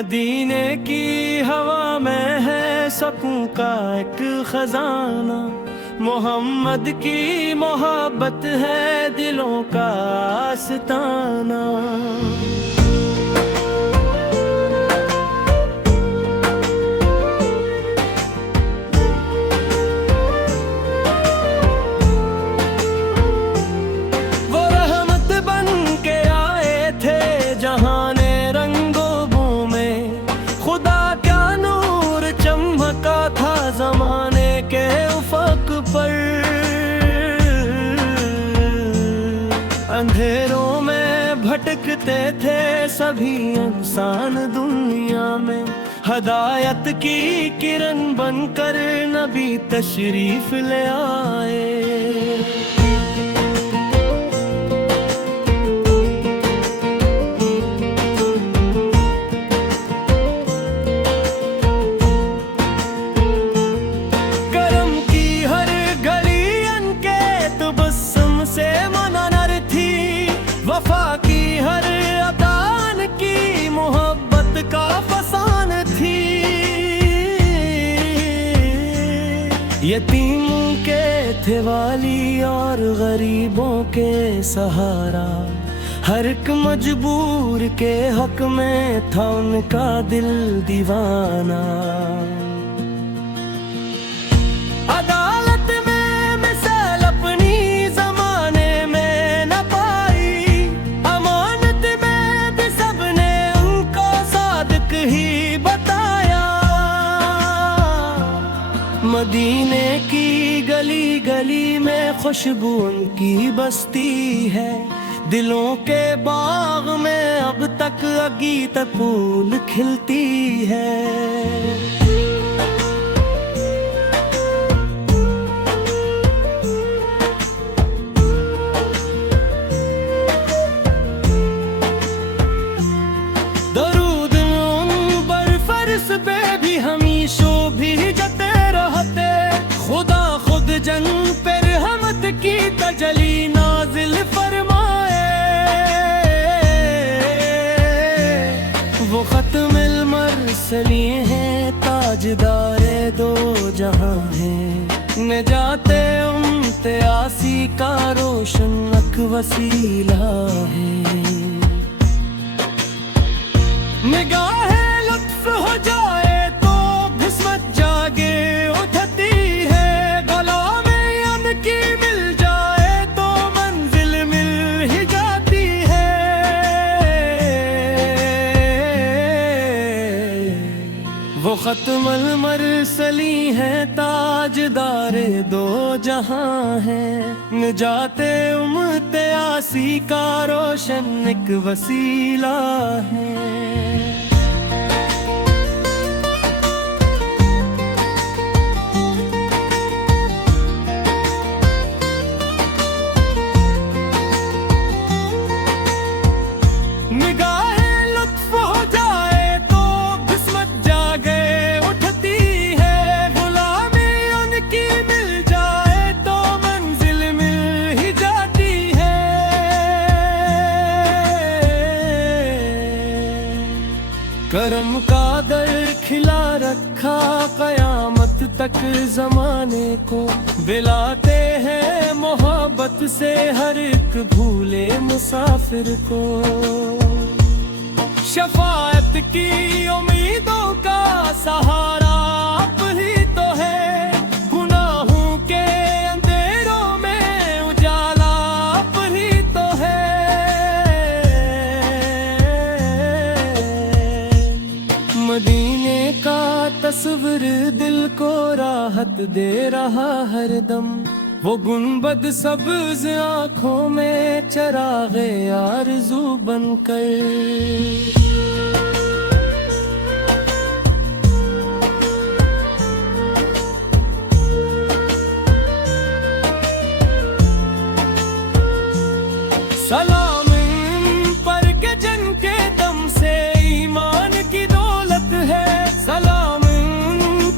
मदीने की हवा में है सकून का एक खजाना। मोहम्मद की मोहब्बत है दिलों का आस्ताना। वो रहमत बन के आए थे जहाने रंगो बू में। खुदा क्या नूर चमका था जमाने के उफक पर। अंधेरों में भटकते थे सभी इंसान दुनिया में। हदायत की किरण बनकर नबी तशरीफ ले आए। वफा की हर अदान की मोहब्बत का फसान थी। यतीमों के थे वाली और गरीबों के सहारा। हर एक मजबूर के हक में था उनका दिल दीवाना। मदीने की गली गली में खुशबू उनकी बस्ती है। दिलों के बाग में अब तक अगीत फूल खिलती है। दरूद उन पर फर्श पे भी हमीशो भी जते रहते। खुदा खुद जंग पे रहमत की तजली नाजिल फरमाए। वो खत्मिल मरसलीन हैं ताजदारे दो जहां हैं। निजाते उम्मते आसी का रोशन अक वसीला है। निगाहे लुत्फ हो जाए तो किस्मत जागे उठती है। गुलामी उनकी मिल जाए तो मंजिल मिल ही जाती है। वो खत्मुल मरसली है ताजदारे दो जहां है। निजाते उम्मते आसी का रोशन एक वसीला है। करम का दर खिला रखा कयामत तक जमाने को। बिलाते हैं मोहब्बत से हर एक भूले मुसाफिर को। शफाअत की उम्मीदों का सहारा आप ही तो है। गुनाहों के अंधेरों में उजाला आप ही तो है। मदीने का तस्वीर दिल को राहत दे रहा हरदम। वो गुंबद सब्ज आँखों में चरागे आरज़ू बनकर। सलाम पर के जन के दम से ईमान की दौलत है। सलाम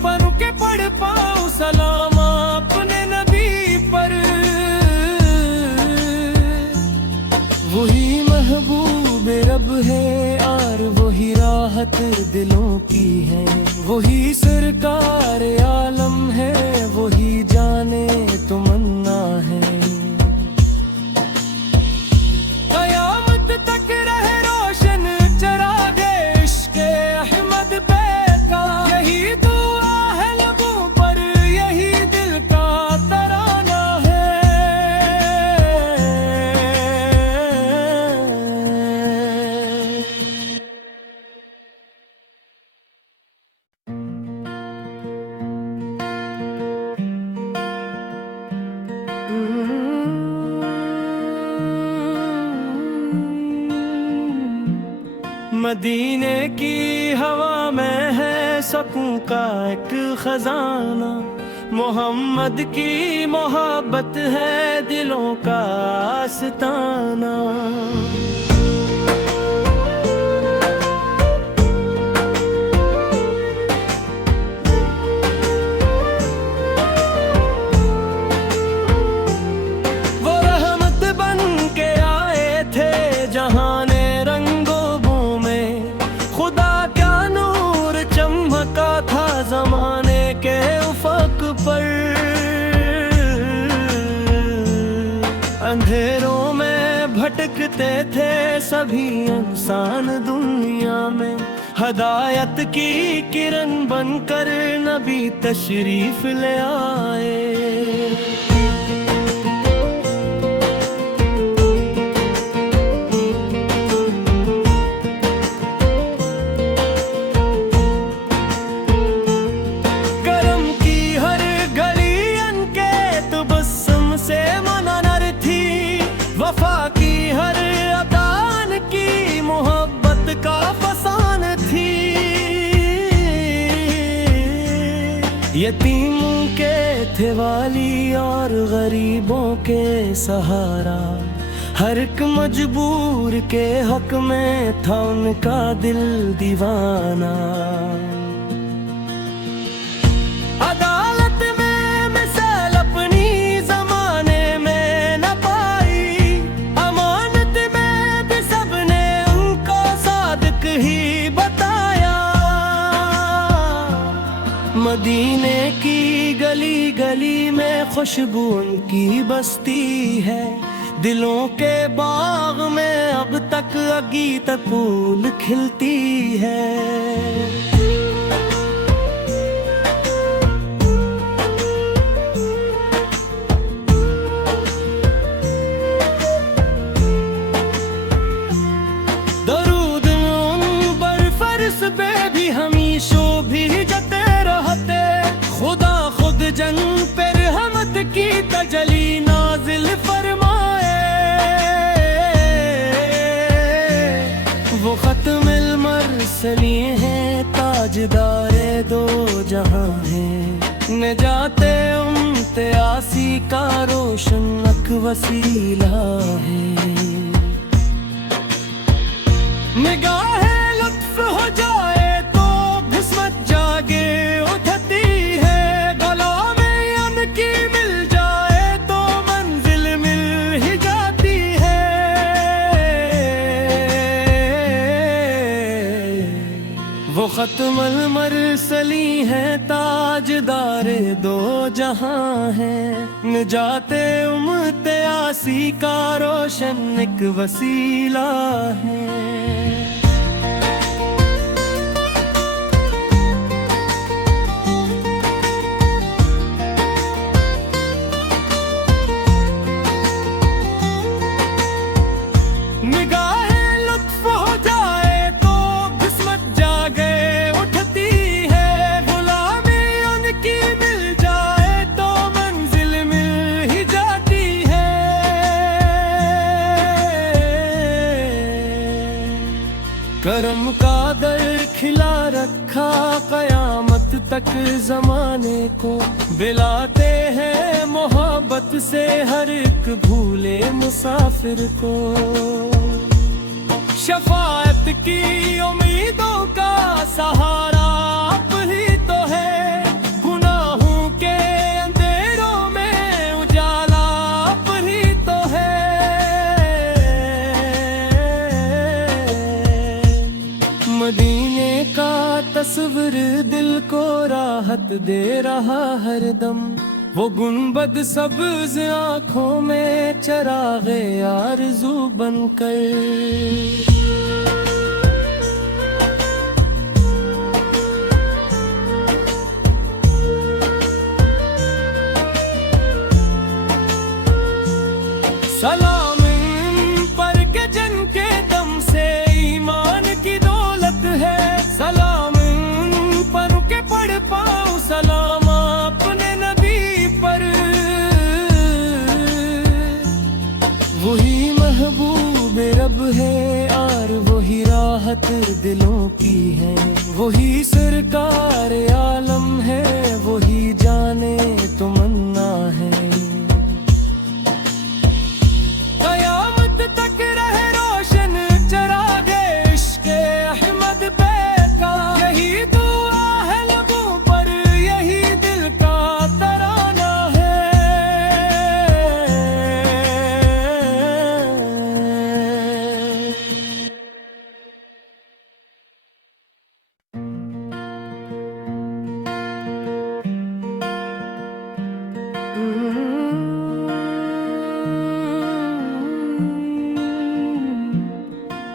पर के पढ़ पाऊं सलाम अपने नबी पर। वही महबूब रब है चाहत दिलों की है। वही सरकार आलम है, वही जाने तमन्ना है। कयामत तक रहे रोशन चरागे इश्क़े अहमद पे का। यही दुआ है लबों पर, यही दिल का तराना है। मदीने की हवा में है सकून का एक खजाना। मोहम्मद की मोहब्बत है दिलों का आस्ताना। वो रहमत बन के आए थे जहाने ज़माने के उफ़क़ पर। अंधेरों में भटकते थे सभी इंसान दुनिया में। हदायत की किरण बनकर नबी तशरीफ ले आए। वफा की हर अदान की मोहब्बत का फसान थी। यतीमों के थे वाली और गरीबों के सहारा। हर एक मजबूर के हक में था उनका दिल दीवाना। अदालत में मिसाल अपनी जमाने में न पाई। अमानत में भी सबने उनको सादिक ही बताया। मदीने की गली गली में खुशबू उनकी बस्ती है। दिलों के बाग में अब तक अगीत फूल खिलती है। दरूद उन पर फर्श पे भी हमीशो भी जते रहते। खुदा खुद जन पे रहमत की तजली नाजिल फरमाए। वो खत्मुल मरसलीन हैं, ताजदारे दो जहां हैं। निजाते उम्मते आसी का रोशन अक वसीला है। निगाहे लुत्फ हो जाए तो किस्मत जागे उठती है। गुलामी उनकी मिल जाए तो मंजिल मिल ही जाती है। वो खत्मुल मरसली है, ताजदारे दो जहां हैं। निजाते उम्मते आसी का रोशन एक वसीला है। करम का दर खिला रखा कयामत तक जमाने को। बिलाते हैं मोहब्बत से हर एक भूले मुसाफिर को। शफाअत की उम्मीदों का सहारा आप ही तो है। गुनाहों के अंधेरों में उजाला आप ही तो है। मदीने राहत दे रहा हरदम। वो गुंबद सब्ज आँखों में चरागे आरज़ू बनकर। सलाम इन पर के जिनके दम से ईमान की दौलत है। सलाम इन पर के पढ़ पाऊं सलाम अपने नबी पर। वही महबूब रब है और वही राहत दिलों की है। वही सरकार आलम है, वही जाने तमन्ना है।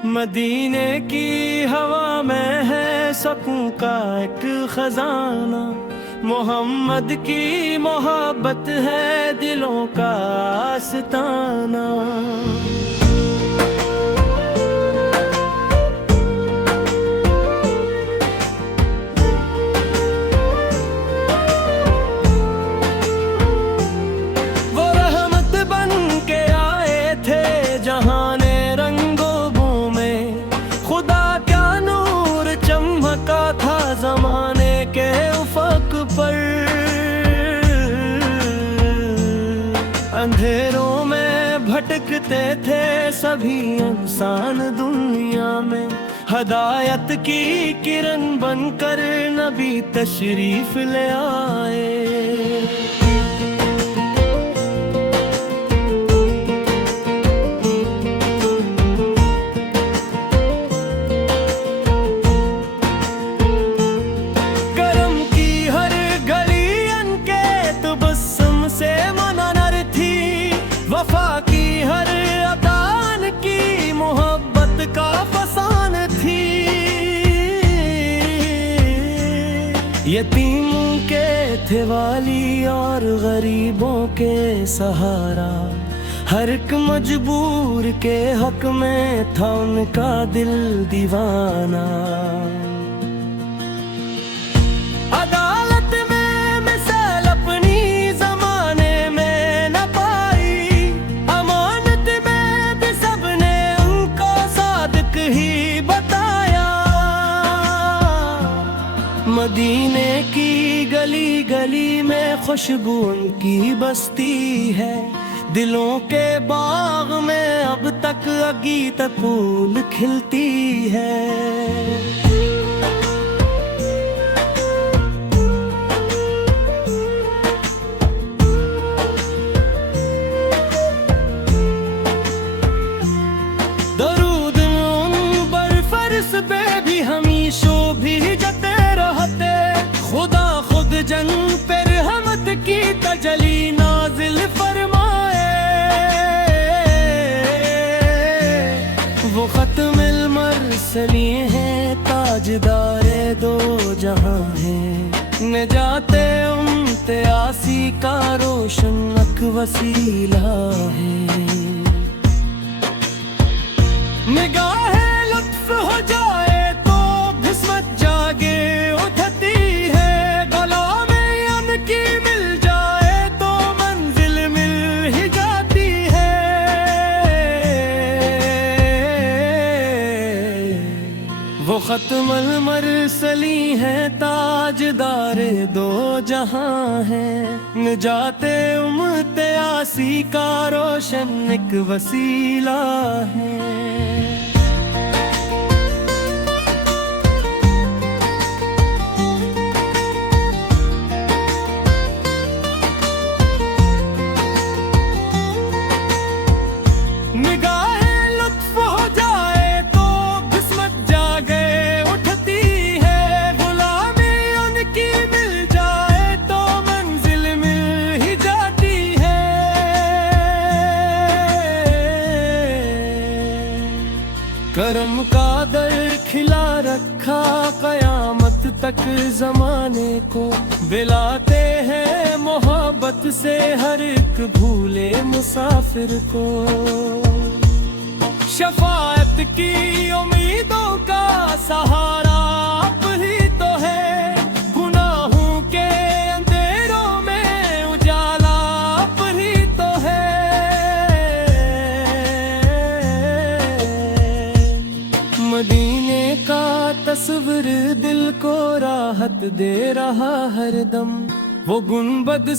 मदीने की हवा में है सकून का एक खजाना। मोहम्मद की मोहब्बत है दिलों का आस्ताना। वो रहमत बन के आए थे जहां ने रंगो था ज़माने के उफ़क़ पर। अंधेरों में भटकते थे सभी इंसान दुनिया में। हदायत की किरण बनकर नबी तशरीफ ले आए। वफा की हर अदान की मोहब्बत का फसान थी। यतीमों के थे वाली और गरीबों के सहारा। हर एक मजबूर के हक में था उनका दिल दीवाना। अदालत में मिसाल अपनी जमाने में न पाई। अमानत में भी सबने उनको सादिक ही बताया। मदीने की गली गली में खुशबू उनकी बस्ती है। दिलों के बाग में अब तक अगीत फूल खिलती है। दरूद उन पर फर्श पे भी हमीशों भी जते रहते। खुदा खुद जंग पे रहमत की तजली नाजिल फरमाए। वो खत्मिल मरसली हैं ताजदारे दो जहां हैं। निजाते उम्मते आसी का रोशन अक वसीला है। निगाहे लुत्फ हो जाए तो किस्मत जागे उठती है। गला में उनकी मिल जाए तो मंजिल मिल ही जाती है। वो खत्मुल मरसली हैं ताजदारे दो जहां हैं। निजाते उम्मते आसी का रोशन एक वसीला है। मिल जा तक जमाने को बिलाते हैं मोहब्बत से हर एक भूले मुसाफिर को। शफाअत की उम्मीदों का सहारा आप ही तो है, गुनाहों के अंधेरों में उजाला आप ही तो है। मदीने का तस्वीर दिल को राहत दे रहा हर दम, वो गुंबद